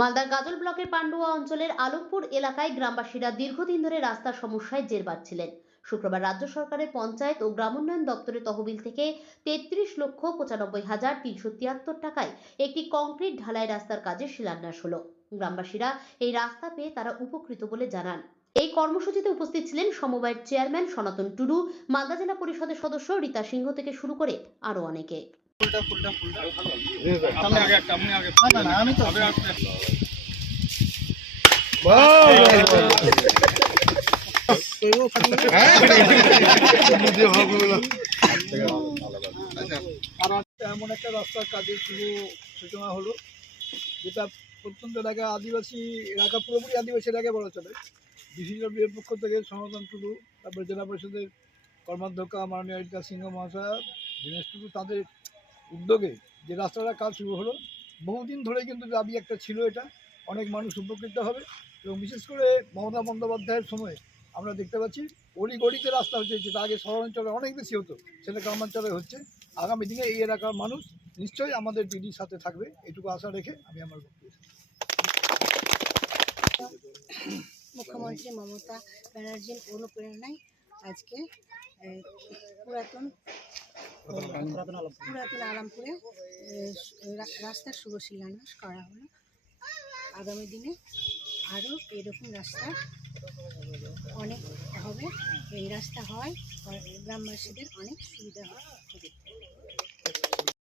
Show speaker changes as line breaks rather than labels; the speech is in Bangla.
মালদার গাজল ব্লকের পান্ডুয়া অঞ্চলের আলমপুর এলাকায় গ্রামবাসীরা দীর্ঘদিন ধরে রাস্তার সমস্যায় জের বাঁধছিলেন। শুক্রবার রাজ্য সরকারের পঞ্চায়েত ও গ্রামোন্নয়ন দপ্তরের তহবিল থেকে তেত্রিশ লক্ষ পঁচানব্বই হাজার তিনশো তিয়াত্তর টাকায় একটি কংক্রিট ঢালাই রাস্তার কাজে শিলান্যাস হলো। গ্রামবাসীরা এই রাস্তা পেয়ে তারা উপকৃত বলে জানান। এই কর্মসূচিতে উপস্থিত ছিলেন সমবায়ের চেয়ারম্যান সনাতন টুডু, মালদা জেলা পরিষদের সদস্য রীতা সিংহ থেকে শুরু করে আরও অনেকে।
ফুলটা ফুলটা ফুলটা। সামনে আগে একটা আপনি আগে না না আমি তো আগে আসতে এমন একটা রাস্তার কাজের শুভ সূচনা হলো যেটা প্রত্যন্ত এলাকা আদিবাসী এলাকা পুরোপুরি আদিবাসী এলাকায় বলা চলে। ডিসিডব্লিউর পক্ষ থেকে সনাতন টুডু তারপরে জেলা পরিষদের কর্মাধ্যক্ষা মাননীয় সিংহ মহাশয় দীনেশ টুডু তাদের উদ্যোগে যে রাস্তাটা কাজ শুরু হলো, বহুদিন ধরে কিন্তু দাবি একটা ছিল এটা, অনেক মানুষ উপকৃত হবে এবং বিশেষ করে মমতা বন্দ্যোপাধ্যায়ের সময় আমরা দেখতে পাচ্ছি অলি গলিতে রাস্তা হচ্ছে, যেটা আগে শহরাঞ্চলে অনেক বেশি হতো, সেটা গ্রামাঞ্চলে হচ্ছে আগামী দিনে এই এলাকার মানুষ নিশ্চয়ই আমাদের দিদির সাথে থাকবে, এটুকু আশা রেখে আমি আমার বক্তব্য।
মুখ্যমন্ত্রী মমতা ব্যানার্জির অনুপ্রেরণায় আজকে পুরাতন পুরাতন আলামপুরে। রাস্তার শুভ শিলান্যাস করা হলো। আগামী দিনে আরও এরকম রাস্তা অনেক হবে। এই রাস্তা হয় গ্রামবাসীদের অনেক সুবিধা হবে।